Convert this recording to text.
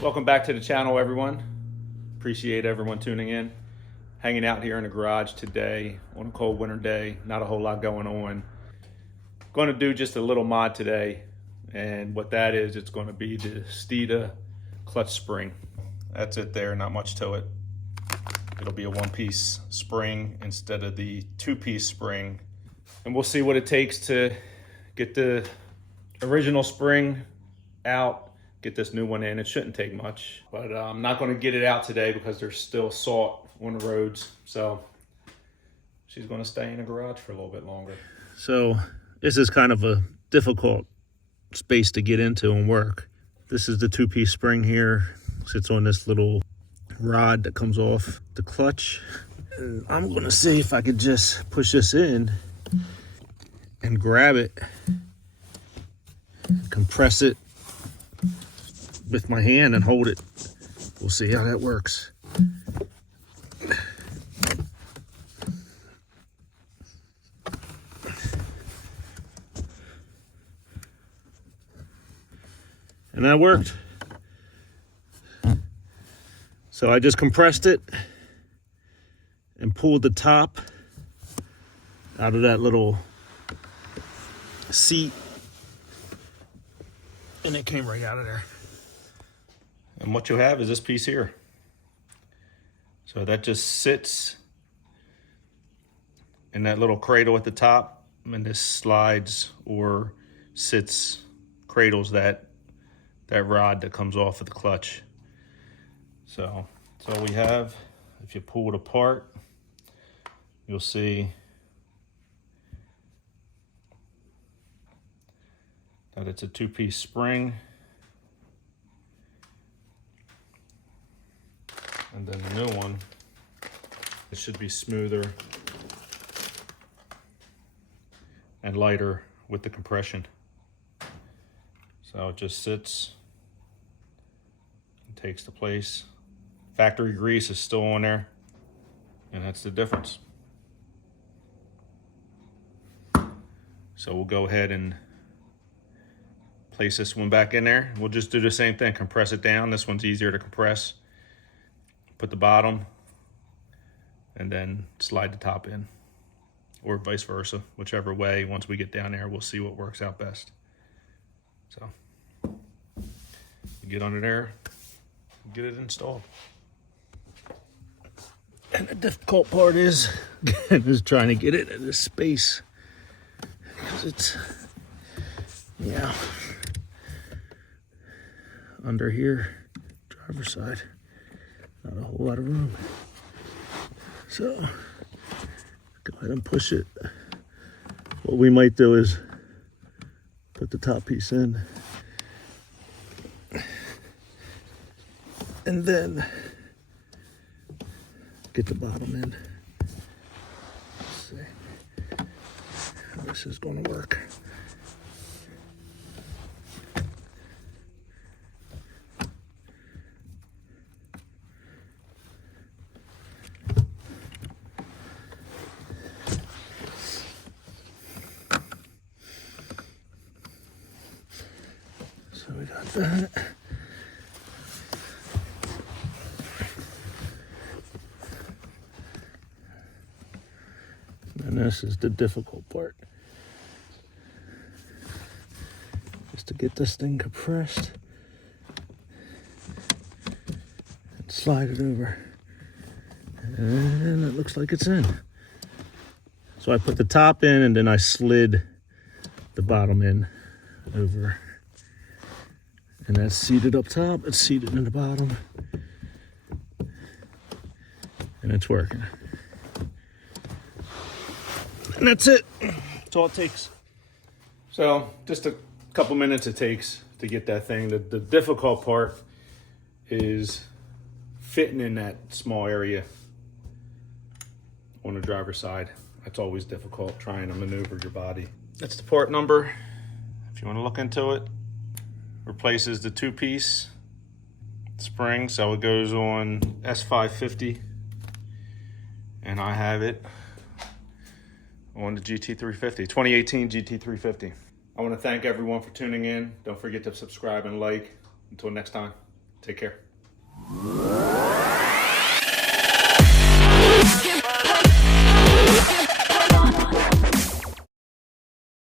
Welcome back to the channel, everyone. Appreciate everyone tuning in. Hanging out here in the garage today on a cold winter day. Not a whole lot going on. Going to do just a little mod today, and what that is, it's going to be the Steeda clutch spring. That's it there, not much to it. It'll be a one-piece spring instead of the two-piece spring. And we'll see what it takes to get the original spring out, get this new one in. It shouldn't take much, but I'm not going to get it out today because there's still salt on the roads. So she's going to stay in the garage for a little bit longer. So this is kind of a difficult space to get into and work. This is the two-piece spring here. Sits on this little rod that comes off the clutch. And I'm going to see if I could just push this in and grab it, compress it with my hand and hold it. We'll see how that works. And that worked. So I just compressed it and pulled the top out of that little seat, and it came right out of there. And what you have is this piece here. So that just sits in that little cradle at the top, and this slides or sits, cradles that rod that comes off of the clutch. So that's all we have. If you pull it apart, you'll see that it's a two-piece spring. And then the new one, it should be smoother and lighter with the compression. So it just sits and takes the place. Factory grease is still on there, and that's the difference. So we'll go ahead and place this one back in there. We'll just do the same thing, compress it down. This one's easier to compress. Put the bottom and then slide the top in, or vice versa, whichever way. Once we get down there, we'll see what works out best. So you get under there, get it installed. And the difficult part is trying to get it in this space, because it's, yeah, under here, driver's side. Not a whole lot of room. So go ahead and push it. What we might do is put the top piece in and then get the bottom in. Let's see how this is going to work. So we got that. And this is the difficult part. Just to get this thing compressed and slide it over. And it looks like it's in. So I put the top in and then I slid the bottom in over. And that's seated up top, it's seated in the bottom. And it's working. And that's it. That's all it takes. So just a couple minutes it takes to get that thing. The difficult part is fitting in that small area on the driver's side. That's always difficult, trying to maneuver your body. That's the part number. If you want to look into it, replaces the two-piece spring, so it goes on S550, and I have it on the GT350, 2018 GT350. I want to thank everyone for tuning in. Don't forget to subscribe and like. Until next time, take care.